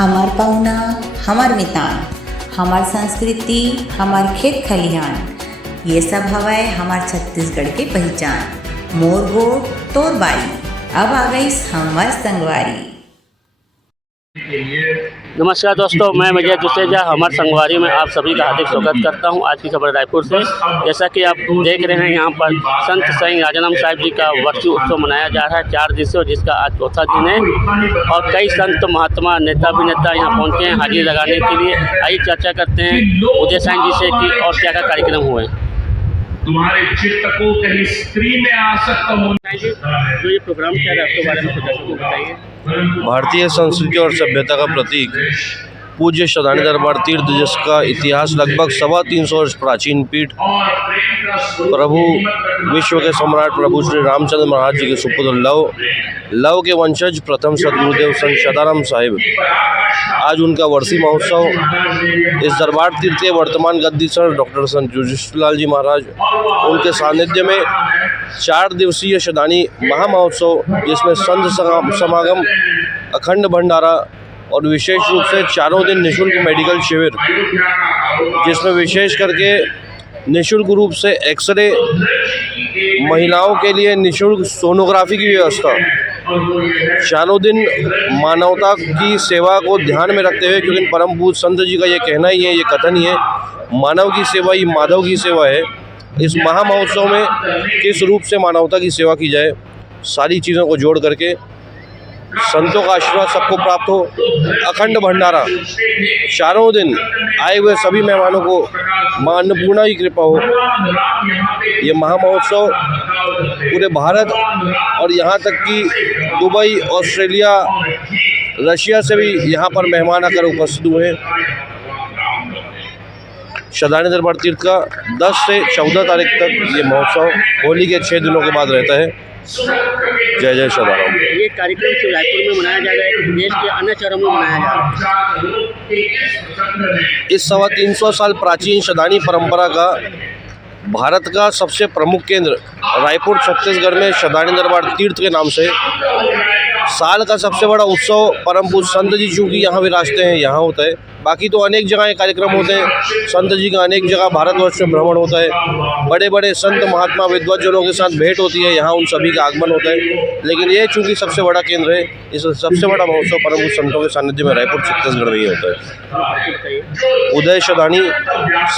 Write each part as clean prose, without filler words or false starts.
हमार पहुना, हमार मितान, हमार संस्कृति, हमार खेत खलिहान, ये सब हवाए हमार छत्तीसगढ़ के पहचान। मोर गोट तोर बारी, अब आ गई हमार संगवारी। नमस्कार दोस्तों, मैं विजय दुसेजा हमार संगवारी में आप सभी का हार्दिक स्वागत करता हूं। आज की खबर रायपुर से। जैसा कि आप देख रहे हैं, यहाँ पर संत साईं राजाराम साहब जी का वर्षी उत्सव मनाया जा रहा है 4 दिवसीय, जिसका आज चौथा दिन है और कई संत महात्मा नेता अभिनेता यहाँ पहुँचे हैं हाजिरी लगाने के लिए। आइए चर्चा करते हैं उदय साईं जी से कि और क्या क्या कार्यक्रम हुए। तुम्हारे चित्त को कहीं स्त्री में आसक्त होना। जो ये प्रोग्राम क्या है आपके बारे में कुछ दर्शकों को बताइए। भारतीय संस्कृति और सभ्यता का प्रतीक पूज्य शदानी दरबार तीर्थ, जिसका इतिहास लगभग 325 वर्ष प्राचीन पीठ प्रभु विश्व के सम्राट प्रभु श्री रामचंद्र महाराज जी के सुपुत्र लव के वंशज प्रथम सदगुरुदेव संत सदाराम साहिब, आज उनका वर्षी महोत्सव। इस दरबार तीर्थ के वर्तमान गद्दीसर डॉक्टर संत युधिष्ठिर जी महाराज, उनके सानिध्य में 4 दिवसीय शदानी महामहोत्सव, जिसमें संत समागम, अखंड भंडारा और विशेष रूप से 4 दिन निःशुल्क मेडिकल शिविर, जिसमें विशेष करके निःशुल्क रूप से एक्सरे, महिलाओं के लिए निःशुल्क सोनोग्राफी की व्यवस्था, 4 दिन मानवता की सेवा को ध्यान में रखते हुए, क्योंकि परम पूज्य संत जी का ये कहना ही है, ये कथन ही है, मानव की सेवा ही माधव की सेवा है। इस महामहोत्सव में किस रूप से मानवता की सेवा की जाए, सारी चीज़ों को जोड़ करके संतों का आशीर्वाद सबको प्राप्त हो। अखंड भंडारा, 4 दिन आए हुए सभी मेहमानों को मां अन्नपूर्णा की कृपा हो। ये महामहोत्सव पूरे भारत और यहाँ तक कि दुबई, ऑस्ट्रेलिया, रशिया से भी यहाँ पर मेहमान आकर उपस्थित हुए हैं। शदानी दरबार तीर्थ का 10 से 14 तारीख तक ये महोत्सव होली के 6 दिनों के बाद रहता है। जय जय सदाराम। ये कार्यक्रम सिर्फ रायपुर में मनाया जा रहा है, देश के अन्य शहरों में मनाया जा रहा है। इस 325 साल प्राचीन शदानी परंपरा का भारत का सबसे प्रमुख केंद्र रायपुर छत्तीसगढ़ में शदानी दरबार तीर्थ के नाम से साल का सबसे बड़ा उत्सव परम पूज्य संत जी चूँकि यहाँ विराजते हैं, यहाँ होता है। बाकी तो अनेक जगह कार्यक्रम होते हैं, संत जी का अनेक जगह भारतवर्ष में भ्रमण होता है, बड़े बड़े संत महात्मा विद्वज्जनों के साथ भेंट होती है, यहाँ उन सभी का आगमन होता है। लेकिन ये चूँकि सबसे बड़ा केंद्र है, इस सबसे बड़ा महोत्सव परम पूज्य संतों के सानिध्य में रायपुर छत्तीसगढ़ में ही होता है। उदय शदानी,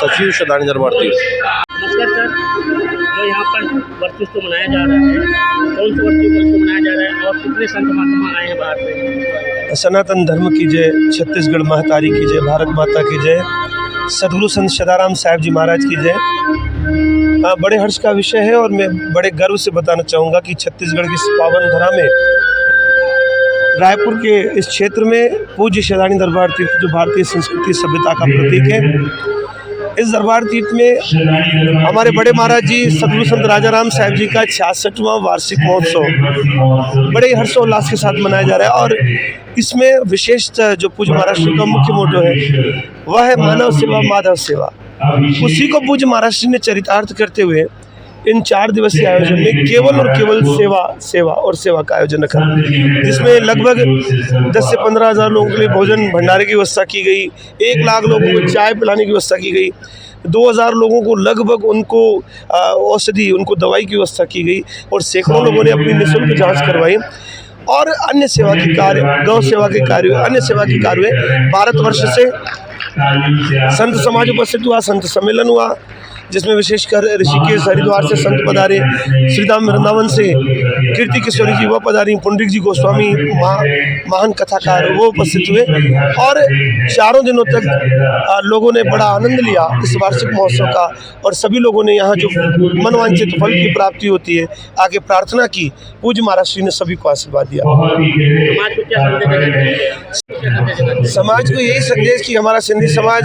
सचिव शदानी दरबार तीर्थ। नमस्कार सर, जो यहाँ पर वर्षी उत्सव मनाया जा रहा है, कौन सा वर्षी उत्सव मनाया जा रहा है और कितने संत महात्मा आए हैं बाहर से? सनातन धर्म की जय, छत्तीसगढ़ महतारी की जय, भारत माता की जय, सदगुरु संत सदाराम साहब जी महाराज की जय। बड़े हर्ष का विषय है और मैं बड़े गर्व से बताना चाहूँगा कि छत्तीसगढ़ की इस पावन धरा में, रायपुर के इस क्षेत्र में पूज्य शदानी दरबार तीर्थ, जो भारतीय संस्कृति सभ्यता का प्रतीक है, इस दरबार तीर्थ में हमारे बड़े महाराज जी सदगुरु संत राजाराम साहब जी का 66वां वार्षिक महोत्सव बड़े हर्षोल्लास के साथ मनाया जा रहा है। और इसमें विशेष जो पूज्य महाराज जी का मुख्य मोटो है वह है मानव सेवा माधव सेवा। उसी को पूज्य महाराज जी ने चरितार्थ करते हुए इन 4 दिवसीय आयोजन में केवल और केवल सेवा और सेवा का आयोजन रखा, जिसमें लगभग 10 से 15 हज़ार लोगों के लिए भोजन भंडारे की व्यवस्था की गई, 1 लाख लोगों को चाय पिलाने की व्यवस्था की गई, 2000 लोगों को लगभग उनको औषधि, उनको दवाई की व्यवस्था की गई और सैकड़ों लोगों ने अपनी निःशुल्क जाँच करवाई। और अन्य सेवा के कार्य, गौ सेवा के कार्य, अन्य सेवा के कार्य भारतवर्ष से संत समाज उपस्थित हुआ, संत सम्मेलन हुआ, जिसमें विशेषकर ऋषिकेश हरिद्वार से संत पधारे, श्रीधाम वृंदावन से कीर्ति किशोरी जी वो पधारी, पुंडरीक जी गोस्वामी महान कथाकार वो उपस्थित हुए। और 4 दिनों तक लोगों ने बड़ा आनंद लिया इस वार्षिक महोत्सव का और सभी लोगों ने यहाँ जो मनवांछित फल की प्राप्ति होती है आगे प्रार्थना की। पूज्य महाराज श्री ने सभी को आशीर्वाद दिया। समाज को यही संदेश कि हमारा सिंधी समाज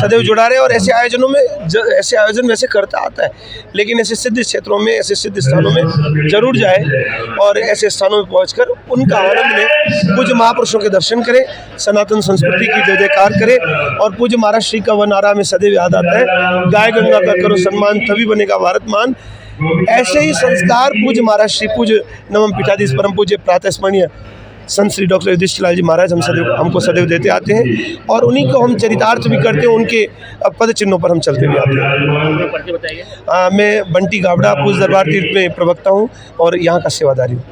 सदैव जुड़ा रहे और ऐसे आयोजनों में, ऐसे आयोजन वैसे करता आता है, लेकिन ऐसे सिद्ध क्षेत्रों में, ऐसे सिद्ध स्थानों में जरूर जाए और ऐसे स्थानों में पहुंचकर उनका आनंद लें, पूज्य महापुरुषों के दर्शन करें, सनातन संस्कृति की जय जयकार करें। और पूज्य महाराज श्री का वह नारा में सदैव याद आता है, गाय गंगा का करो सम्मान तभी बनेगा भारत मान। ऐसे ही संस्कार पूज्य महाराज श्री पूज्य नवम पीठाधीश परम पूज्य प्रातः स्मरणीय संत श्री डॉक्टर युधिष्ठिर लाल जी महाराज हमको सदैव देते आते हैं, और उन्हीं को हम चरितार्थ भी करते हैं, उनके पद चिन्हों पर हम चलते भी आते हैं। परिचय बताइए। मैं बंटी गावड़ा पूज्य दरबार तीर्थ में प्रवक्ता हूँ और यहाँ का सेवादारी हूँ।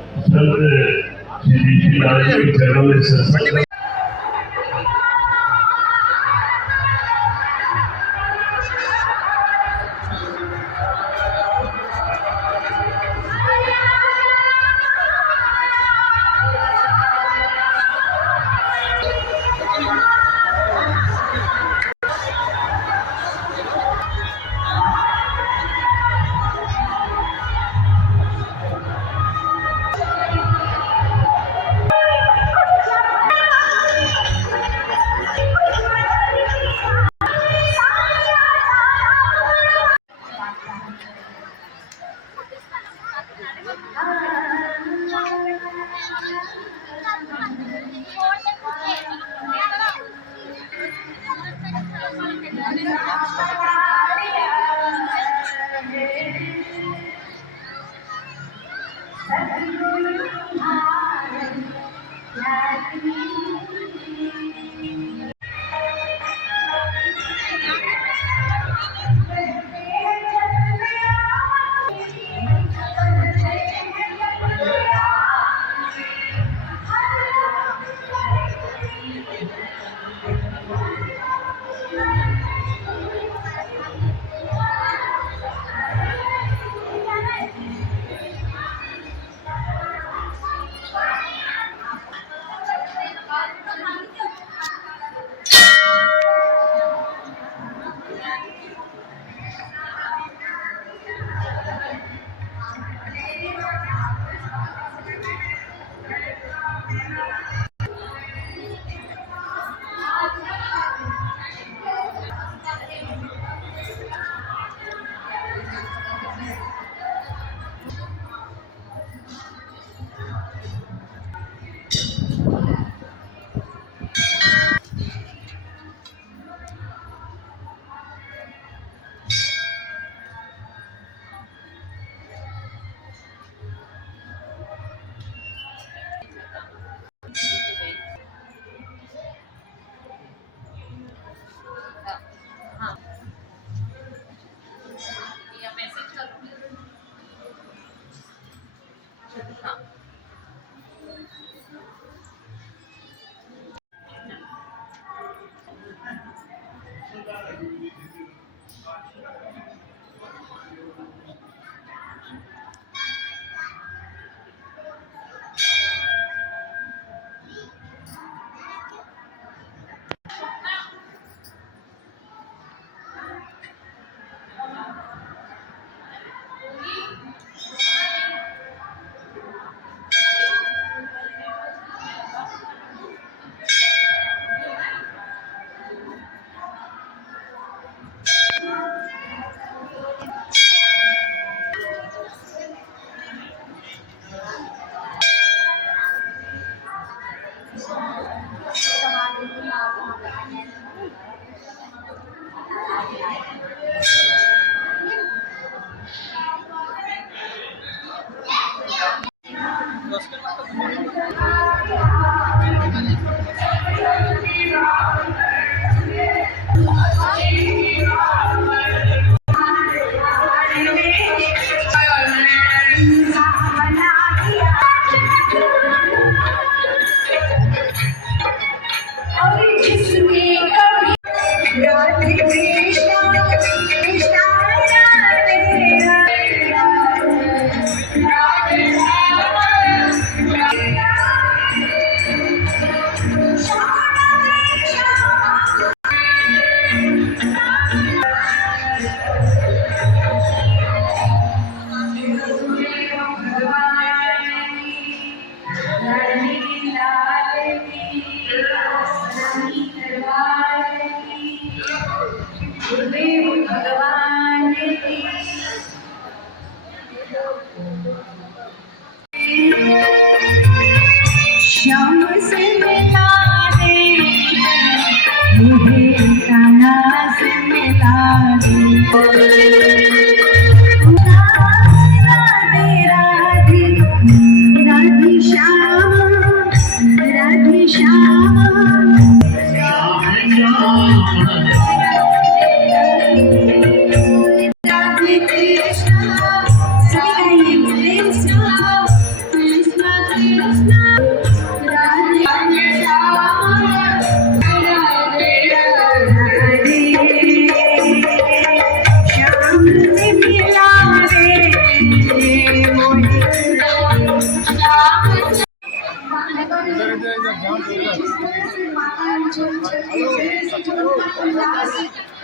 झुम झुम के दिल से जो उनका उल्लास,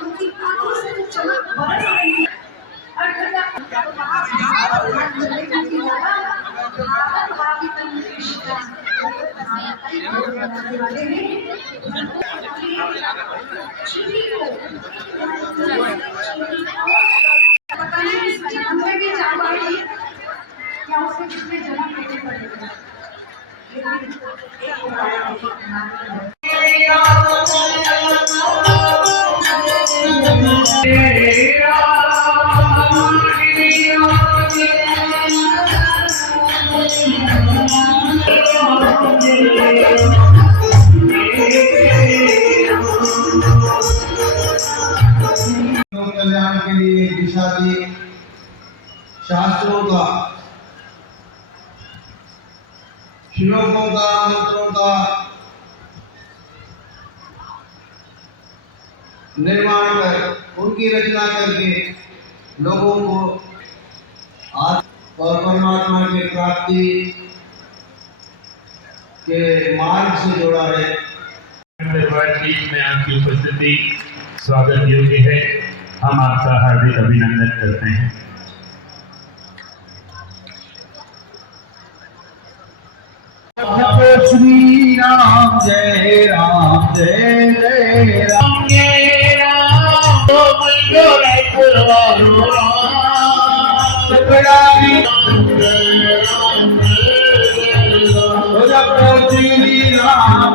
उनकी आंखों से जो चमक बरस रही है, और पता नहीं इस जन्म में भी जा पाएगी या उसे कितने जन्म लेने पड़ेगा। कल्याण के लिए दिशा दी, शास्त्रों का, श्लोकों का, मंत्रों का निर्माण कर उनकी रचना करके लोगों को और परमात्मा की प्राप्ति के मार्ग से जोड़ा है। दरबार पीठ में आपकी उपस्थिति स्वागत योग्य है। हम आपका हार्दिक अभिनंदन करते हैं। श्री राम जय राम जय जय राम जय राम श्री राम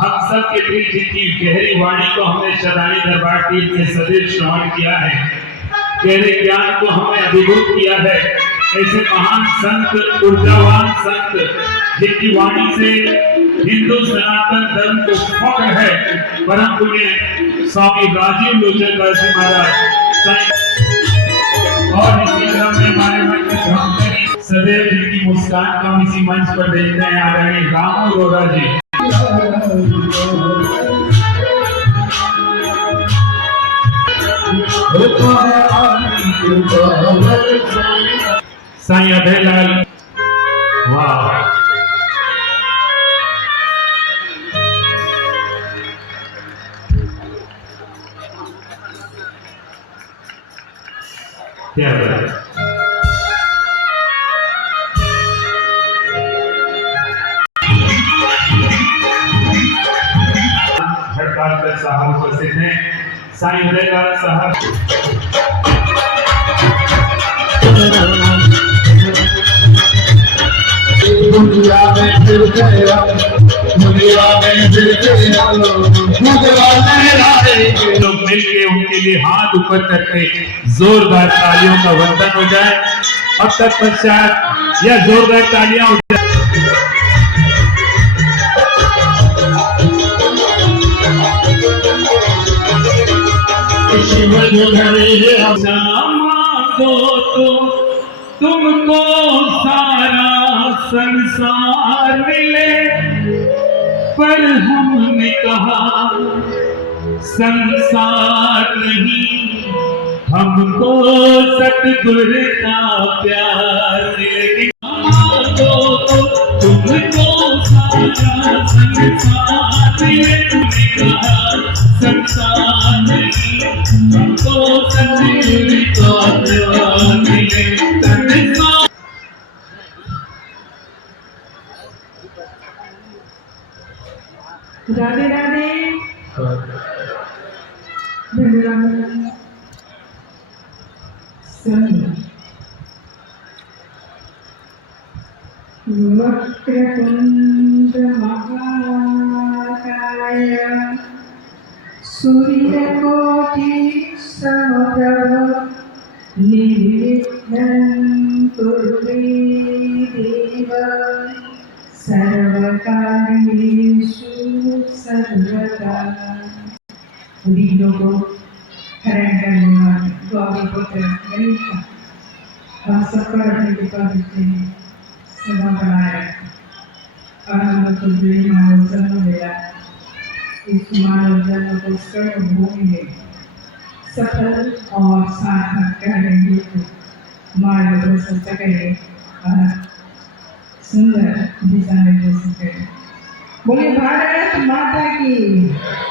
हम सब के बीच की गहरी वाणी को हमने शदानी दरबार तीर्थ में सदैव श्रवण किया है, गहरे ज्ञान को हमने अभिभूत किया है। ऐसे महान संत, ऊर्जावान संत जिनकी वाणी से हिंदू सनातन धर्म को फख्र है, परम पुण्य स्वामी राजीव लोचन जी महाराज और इसी क्रम में हमारे मन में भ्रमकारी सदैव जिनकी मुस्कान को हम इसी मंच पर देखते हैं आदरणीय रामू रोरा जी। साईं अभयलाल, वाह, क्या बात है। हड़ताल साहब उपस्थित हैं। साईं अभयलाल साहब दुनिया में फिर गया, दुनिया में फिर गया, लोग मिलके उनके लिए हाथ ऊपर करके जोरदार तालियों का वंदन हो जाए और तत्पश्चात यह जोरदार तालियां हो जाए। तो तुमको सारा संसार मिले, पर हमने कहा संसार नहीं, हमको सतगुर का प्यार मिले। तो तुमको सारा संसार मिले, तुमने कहा संसार नहीं, हमको सतगुर का प्यार मिले। राधे राधे। धन्यवाद। वक्रतुंड महाकाय सूर्यकोटि समप्रभ निर्विघ्नं कुरु मे देव सर्वकार्येषु सर्वदा लीलों हरण करने वाले गौरी पुत्र गणेश हम सबका अपने कृपा दृष्टि सदा बनाए रखें। और हम लोग मानव जन्म मिला, इस मानव जन्म को कर्म भूमि में सफल और सार्थक करने हेतु मार्ग प्रशस्त करें और सुंदर दिशा निर्देश करें। बोलिए भारत माता की,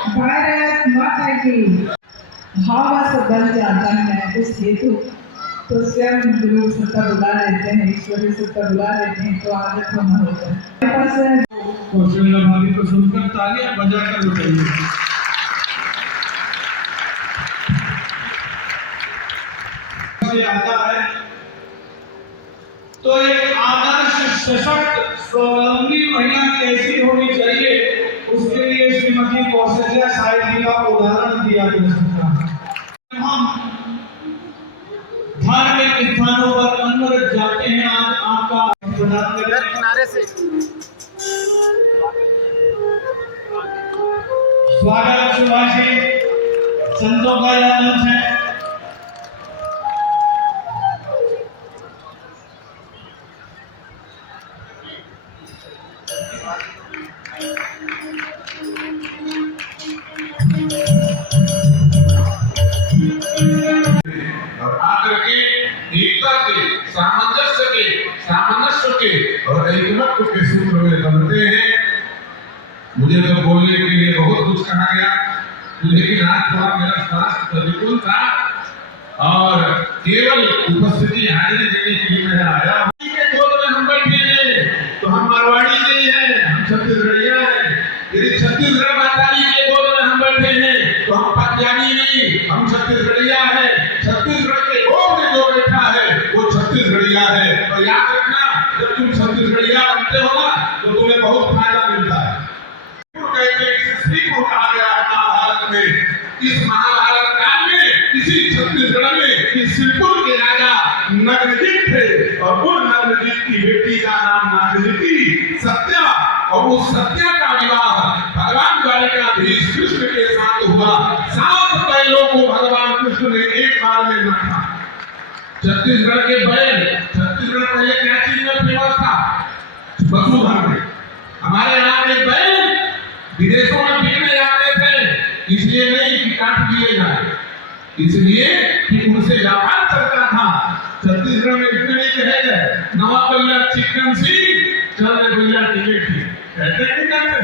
भारत माता की। भाव से बन जाता है उस हेतु तो स्वयं गुरु सत्ता बुला लेते हैं, ईश्वरी सत्ता बुला लेते हैं, तो आदत होना होता है। भाभी को सुनकर तालियां बजाकर उठाइए। आता है तो एक आदर्श सशक्त स्वावलंबी महिला कैसी होनी चाहिए, उसके लिए श्रीमती कौशल्या साहिब जी का उदाहरण दिया जा सकता है। हम धार्मिक स्थानों पर अनवरत जाते हैं, आज आपका किनारे से स्वागत सुभाषी संतों का जन्म है। और आकर के एकता के, सामंजस्य के और ऐकमत्य के सूत्र में बनते हैं। मुझे तो बोलने के लिए बहुत कुछ कहा गया, लेकिन आज थोड़ा मेरा स्वास्थ्य प्रतिकूल था और केवल उपस्थिति हाजिरी देने के लिए मैं आया हूँ। हम बैठे हैं तो हम मारवाड़ी नहीं है, हम छत्तीसगढ़िया है। यदि छत्तीसगढ़ माताली के गोद में हम बैठे हैं तो हम पंजाबी नहीं, हम छत्तीसगढ़िया है। छत्तीसगढ़ के गोद में जो बैठा है वो छत्तीसगढ़िया है। और याद रखना, जब तुम छत्तीसगढ़िया बनते हो ना तो तुम्हें बहुत फायदा मिलता है। को कहा गया महाभारत में, इस महाभारत काल में इसी छत्तीसगढ़ में इस सिरपुर के राजा नग्नजीत थे और वो नग्नजीत की बेटी का नाम नागजीती सत्या, और उस सत्या का विवाह भगवान द्वारिकाधीश कृष्ण के साथ हुआ। 7 बैलों को भगवान कृष्ण ने एक बार में नाथा। छत्तीसगढ़ के बैल, छत्तीसगढ़ पहले क्या चीज में फेमस था? वसुधन में। हमारे यहाँ के बैल विदेशों में बिकने जाते थे, इसलिए नहीं कि काट दिए जाए, इसलिए कि उनसे व्यापार चलता था। छत्तीसगढ़ में इतने कहे गए नवा बल्ला चिकन सिंह चल भैया टिकट कहते नहीं कहते।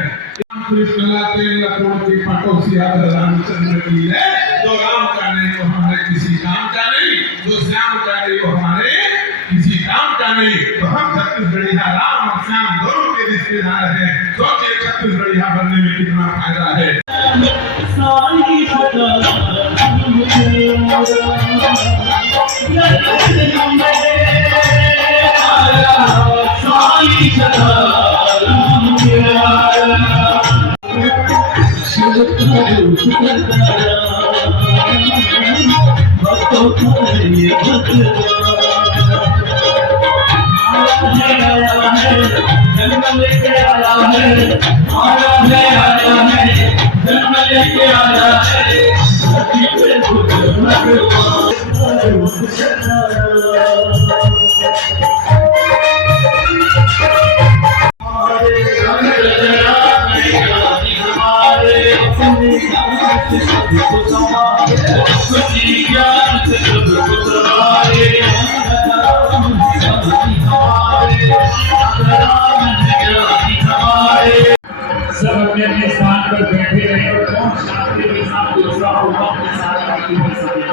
कृष्ण तेल लकोड़ के पटोसिया रामचंद्र की है, जो राम का नहीं वो हमारे किसी काम का नहीं, जो श्याम का नहीं वो हमारे किसी काम का नहीं। तो हम छत्तीसगढ़िया राम और श्याम दोनों के रिश्तेदार हैं। सोचिए छत्तीसगढ़िया बनने में कितना फायदा है। सब अपने अपने स्थान पर बैठे रहे और शांति के साथ दूसरा होगा अपने साथ बाकी हो सके।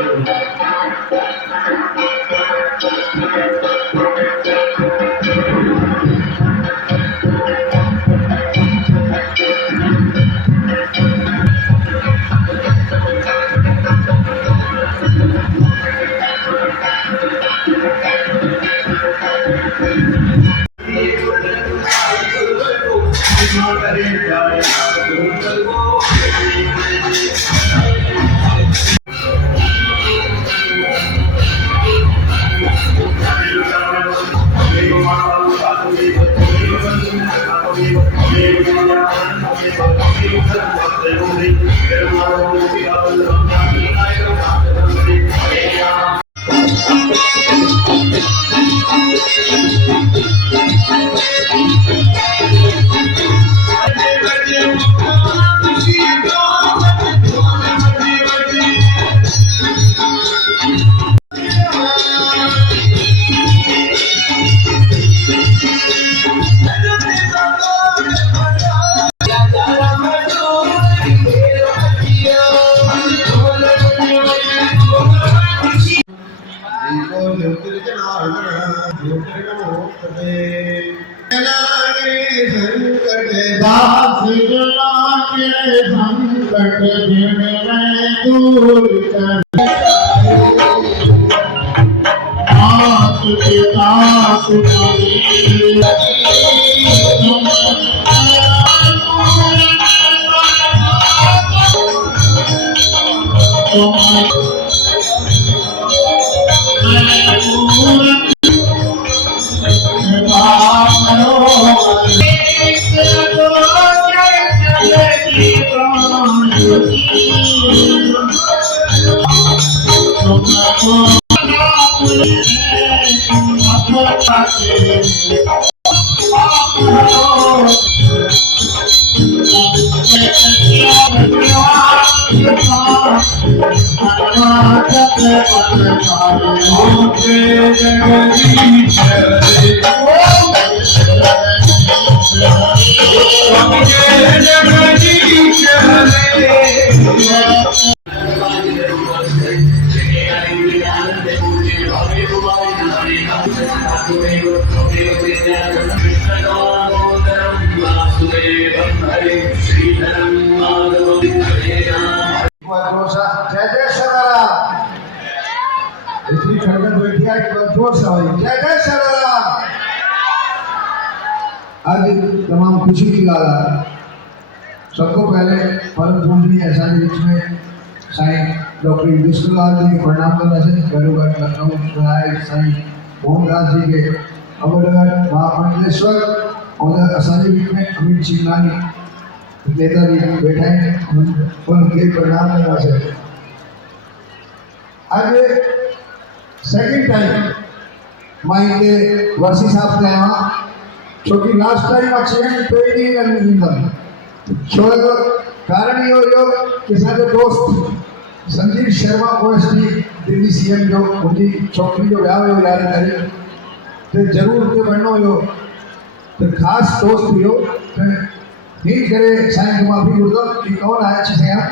जय जय सदाराम। इतनी ठंडक बैठी है कि जोर से हो। जय जय सदाराम। आज तमाम खुशी की लाल है। सबको पहले परम पूजनीय ऐसा बीच में साईं डॉक्टर विष्णुलाल जी के प्रणाम करना से गरुगढ़ लखनऊ साईं मोहनदास जी के अमरगढ़ महामंडलेश्वर और असानी बीच में अमित चिंगानी नेताजी बैठे हैं उनके प्रणाम करना से आज सेकंड टाइम माई के वर्षी साहब के यहाँ छोटी लास्ट टाइम अच्छे पेड़ी छोड़ कारण यो कि सारे दोस्त संजीव शर्मा ओएसडी दिल्ली सीएम जो उनकी छोकरी जो व्याह हो यार तारीख तो जरूर उनके बनना हो तो खास दोस्त भी हो नहीं करे साईं को माफी गुरदो कि कौन आया अच्छे से यहाँ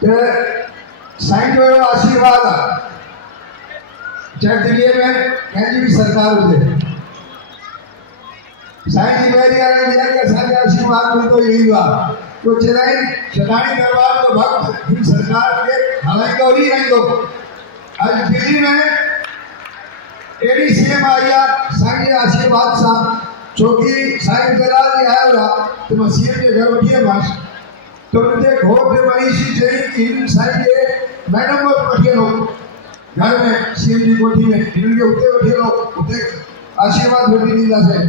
तो साईं जो आशीर्वाद चाहे दिल्ली में कहीं भी सरकार हो साईं जी मेरी आने दिया कि सारे आशीर्वाद मिल तो यही हुआ तो चलाई शतानी दरबार तो भक्त फिर सरकार के हालांकि तो ही नहीं तो आज दिल्ली में एडी सीएम आया साईं जी आशीर्वाद सा छोकी साईं दलाल जी आया हुआ तो मैं सीएम के घर बैठिए बस तो मुझे घोट में मनीषी चाहिए कि इन साईं के मैडम को बैठिए लोग घर में सीएम जी कोठी में इनके उठे बैठिए लोग उठे आशीर्वाद भेटी दी जाते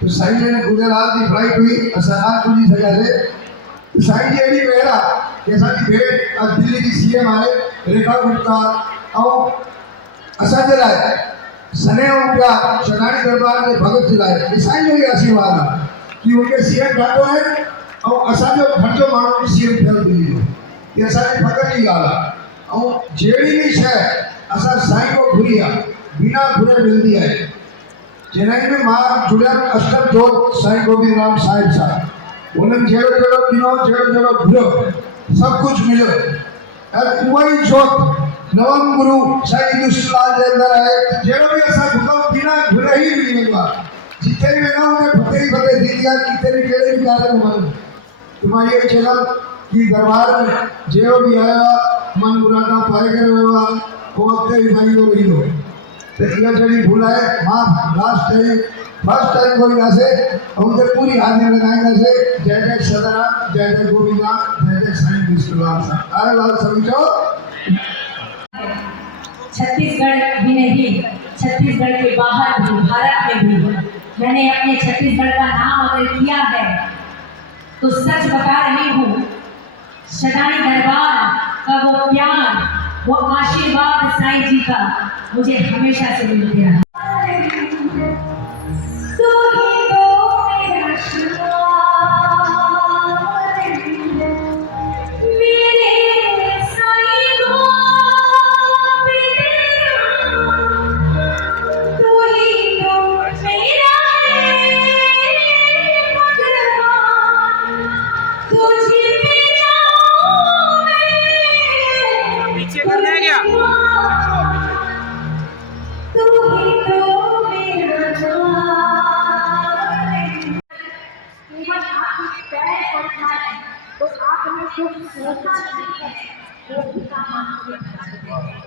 तो साईं ने गुजराल की फ्लाइट हुई सरदार जी सजा से साईं जी एडी मेरा कैसा की भेट आज दिल्ली की सीएम आए रेखा गुप्ता और असा जलाए सने उनका शतानी दरबार के भगत जिलाए साईं जो आशीर्वाद है कि उनके सीएम ढाटो है और असा जो खर्चो मानो की सीएम फेल दिल्ली ये असांजी फकत की गाल है और जेड़ी भी शय असा साईं को घुरी है बिना घुरे मिलती है चेन्नई में मां जुड़िया अष्टम जोत साईं गोविंद राम साहिब साहब उन्हें जेड़ो जेड़ो दिनों जेड़ो जेड़ो घुरो सब कुछ मिलो और वही जोत नवम गुरु साईं विष्णुलाल जे अंदर है जेड़ो भी असा घुरो बिना घुरे ही मिलेगा जितने भी ना उन्हें फतेह दी दिया कितने भी केड़े भी कार्य मन तुम्हारी ये चैनल की दरबार में जेड़ो भी आया मन मुरादा पाए करे हुआ वो वक्त ही भाई को नहीं हो तो ये जड़ी भूला है मां लास्ट टाइम फर्स्ट टाइम कोई ना से उनके पूरी हाजिर लगाएंगे से जय जय सदाराम जय जय गोविंदा जय जय साईं विष्णुलाल साहब अरे लाल समझो छत्तीसगढ़ भी नहीं छत्तीसगढ़ के बाहर भी भारत में भी मैंने अपने छत्तीसगढ़ का नाम अगर किया है तो सच बता रही हूँ, शदानी दरबार का वो प्यार, वो आशीर्वाद साईं जी का मुझे हमेशा से मिलते रहा। तो आप हमें कुछ सोचना नहीं है, वो भी काम आपको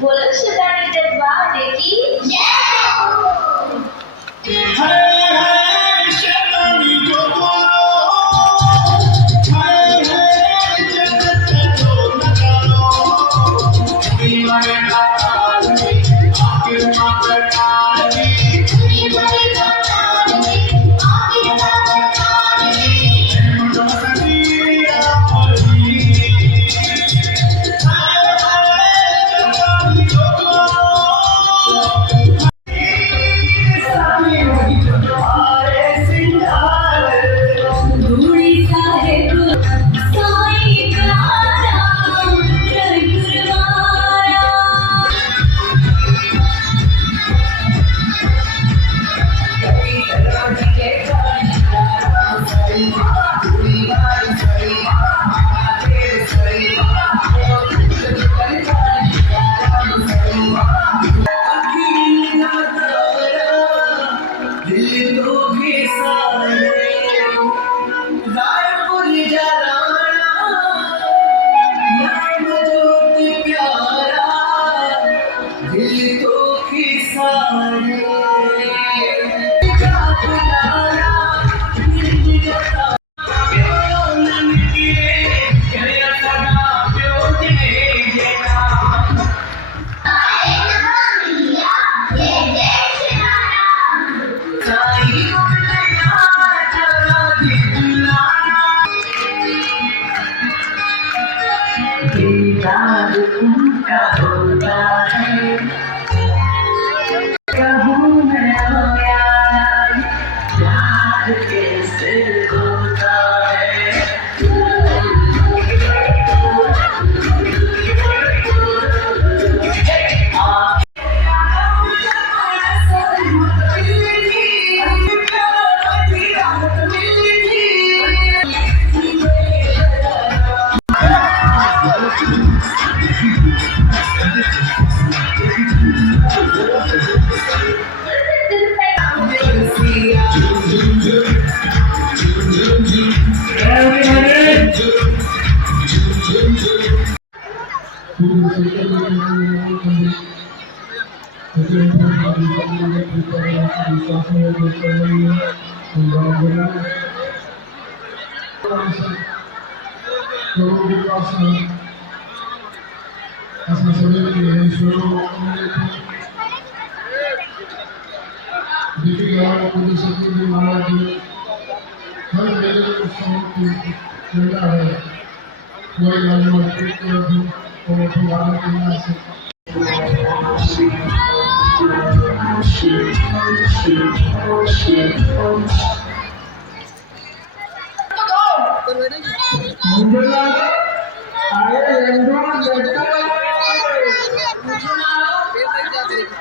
बोलो शदानी दरबार की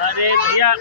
अरे भैया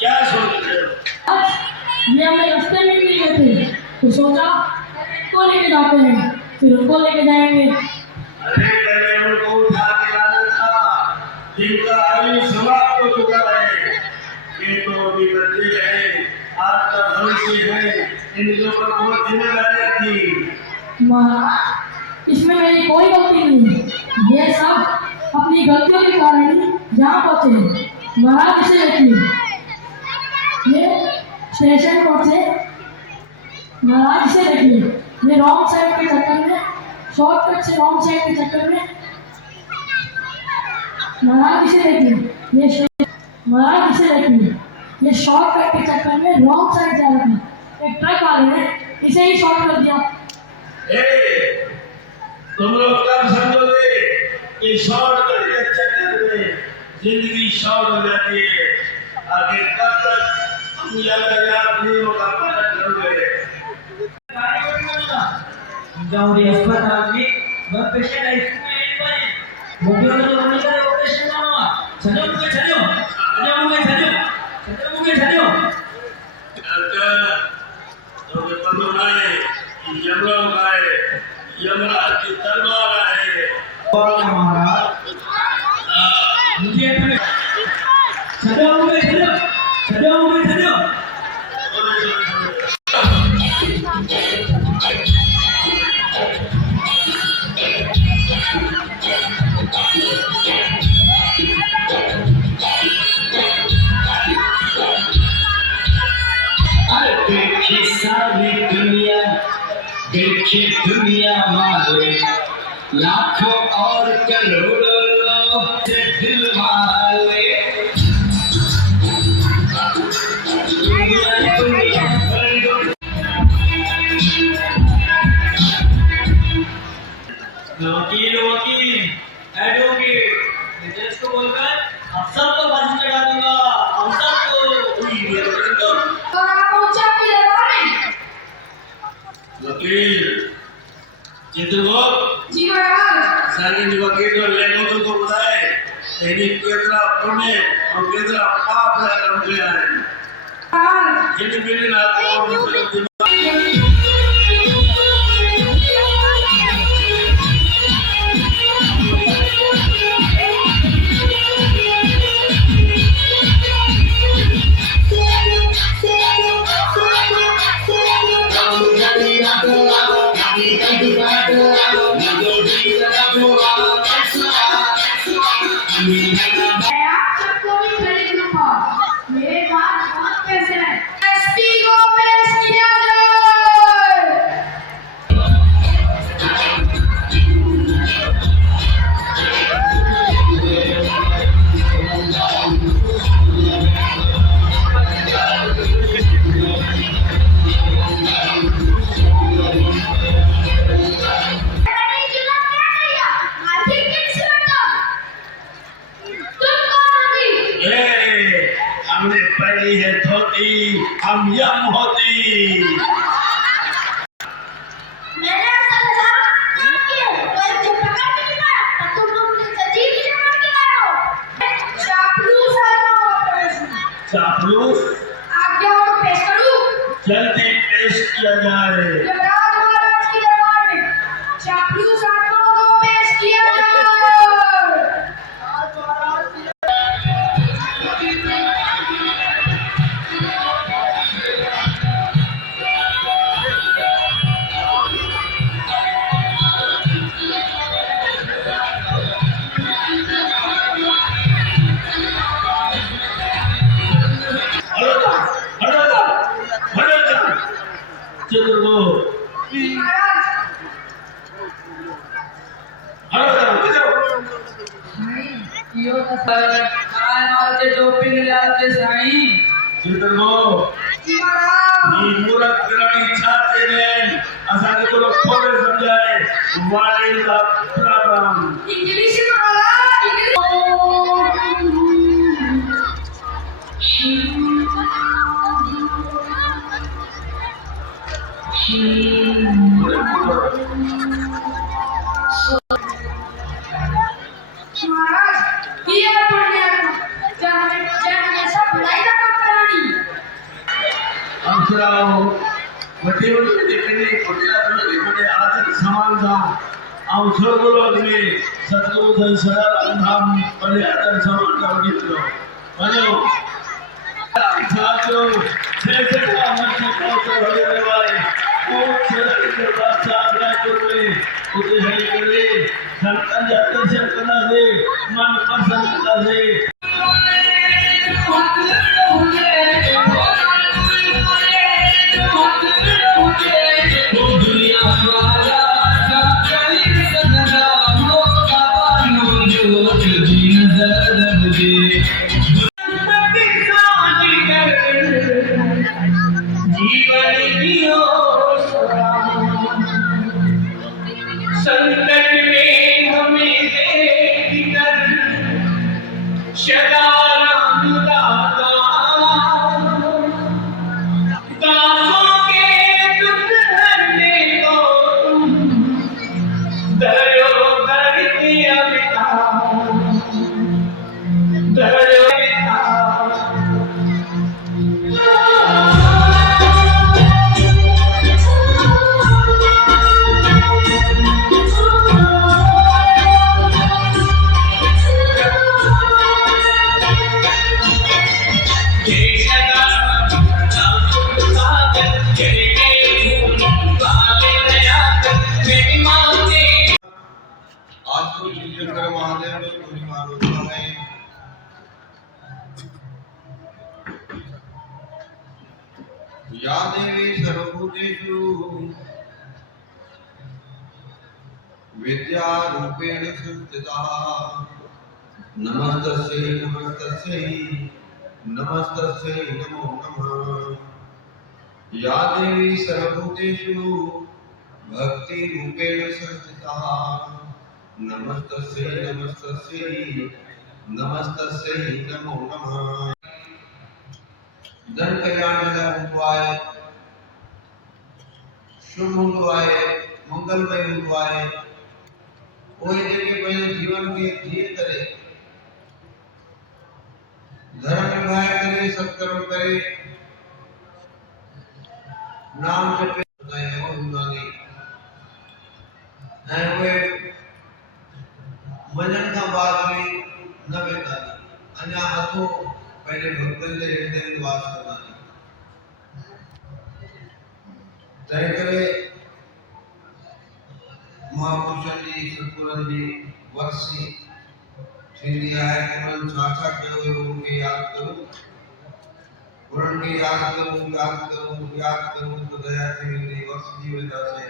क्या सोच रहे हो? ये हमें रास्ते में मिल गए थे तो सोचा को लेके जाते हैं, फिर उनको लेके जाएंगे। अरे पहले उनको उठा के लाना था, जिनका आयु समाप्त हो चुका है। ये तो अभी बच्चे हैं, आपका भविष्य है, इनके ऊपर बहुत जिम्मेदारियां थी। महाराज, इसमें मेरी कोई गलती नहीं, ये सब अपनी गलतियों के कारण ही यहाँ पहुँचे। महाराज इसे देखिए, ये स्टेशन पहुँचे। महाराज इसे देखिए, ये रॉन्ग साइड के चक्कर में, शॉर्टकट से रॉन्ग साइड के चक्कर में। महाराज इसे देखिए, महाराज इसे देखिए, ये शॉर्टकट के चक्कर में रॉन्ग साइड जा रहा था। एक ट्रक वाले ने इसे ही शॉर्ट कर दिया। तुम लोग कब समझोगे कि शॉर्टकट के चक्कर में जिंदगी शॉर्ट हो जाती है? आगे कब तक हम यातायात नियमों का पालन करोगे? जाऊंगी अस्पताल में बहुत पेशेंट है, इसमें वो भी तो नहीं करे ऑपरेशन ना हुआ। चलो मुझे चलो तो बंदो आए, यमराज आए, यमराज की तलवार आए। और महाराज मुझे चलो देखी सारी दुनिया, देखी दुनिया मारे, लाखों और करोड़ों लोग से दिल मारे। वकील एडवोकेट जज को बोलकर आप सबको फांसी चढ़ा दूंगा, हम सबको। वकील चित्रगुप्त जी महाराज। सारे वकील और लेखकों को बताए इन्हीं कितना पुण्य और कितना पाप है। जिन मेरे नाथ आप सबको भी खरीद लूंगा। मेरे पास बहुत पैसे हैं। एसपी को पेश किया जाए। हमने पहली है धोती हम यम होती। मैंने ऐसा कहा कि कोई जो पकड़ नहीं पाया तो तुम लोग मुझसे जीव ही मार के लाए हो। चापलूस है वो ऑपरेशन। चापलूस आज्ञा को पेश करूं। जल्दी पेश किया जाए। युवराज महाराज की दरबार में चापलूस आत्माओं को पेश किया जाए। इंग्लिश महाराज ये पुण्य हमेशा बुराई का काम करानी। अक्षराओ बटे देखने बटे आदर समान था अवसर बोलो में सतगुरु दर्शन धाम बड़े आदर समान का गिरो बनो साथियों जैसे का मर्जी को बड़े वाले वो चरण के बाद रायपुर में उसे है करे संतन जाते से करना दे मन पसंद करना दे। संकट में हमें देखकर सदा राम दाता दासों के दुख हरने को दरो दर किया पिता दरो पिता। या देवी सर्वभूतेषु विद्यारूपेण संस्थिता नमस्तस्यै नमस्तस्यै नमस्तस्यै नमो नमः। या देवी सर्वभूतेषु भक्तिरूपेण संस्थिता नमस्तस्यै नमस्तस्यै नमस्तस्यै नमो नमः। धन कल्याण हुआ शुभ हुआ मंगलमय हुआ कोई देखे पहले जीवन के जिए करे धर्म निभाया करे सत्कर्म करे नाम जपे मजन का बाद में न बेता अन्य हाथों पहले भक्तन के हृदय में वास करना तय करे महापुरुषों जी सतपुरन जी वर्षी छिंदिया है कि मन छाछा के हुए उनके याद करूं उनके याद करूं तो दया से मेरी वर्ष जीवन से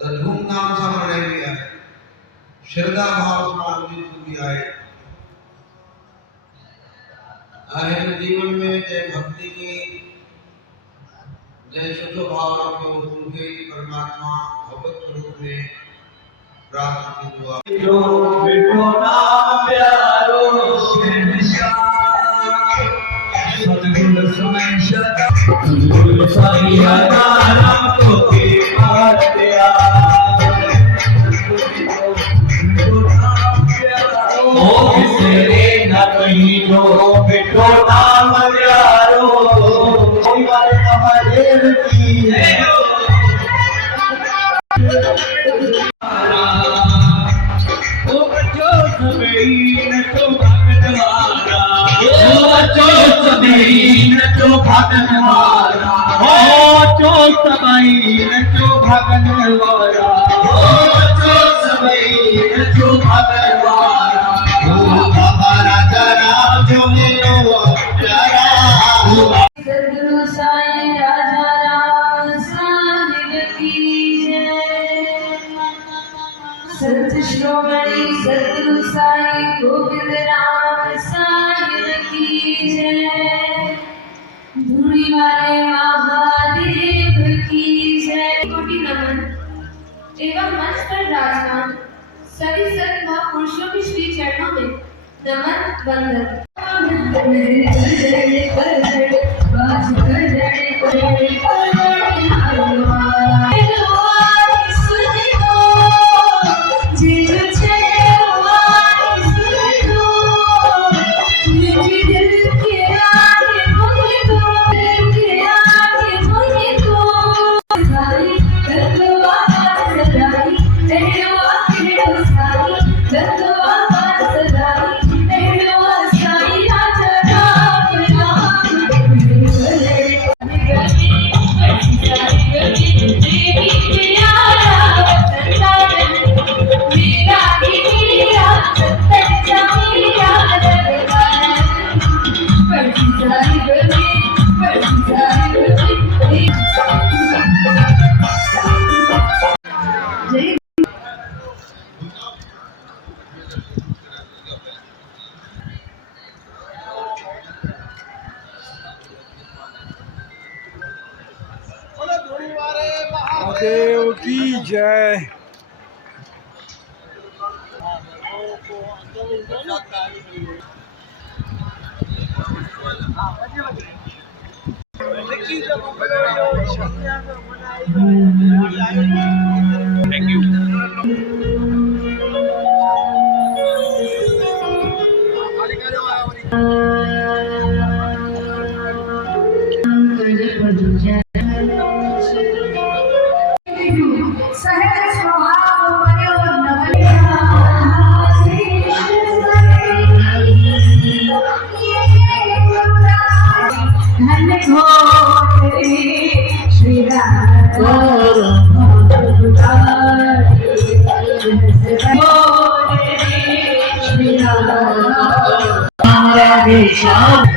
तो धूमधाम से मनाई गया है श्रद्धा भाव से आयोजित किया है आखिर जीवन में जय भक्ति की जय शुद्ध भाव रखो उनके परमात्मा भगवत स्वरूप में प्राप्त हुआ जो बिठो नाम प्यारो सतगुरु समय शता सतगुरु साई राम को के पार दिया ओ किसरे न कहीं जो बिठो नाम प्यारो कोई बात हमारे की है ओ बच्चों सबीन तो भगवाना ओ बच्चों सबीन तो भगवाना ओ बच्चों सबीन तो भगवाना ओ बच्चों सबीन तो भगवाना ओ बाबा राजा राम जो मेरा प्यारा सद्गुरु साईं राजा राम साहिब की जय। संत श्रोमणी सद्गुरु साईं गोविंद राम साहिब की जय। धूड़ी वाले महादेव की जय। कोटि नमन एवं मंच पर विराजमान सभी संत महापुरुषों के श्री चरणों में नमन वंदन। देव की जय। Thank you. श्री राम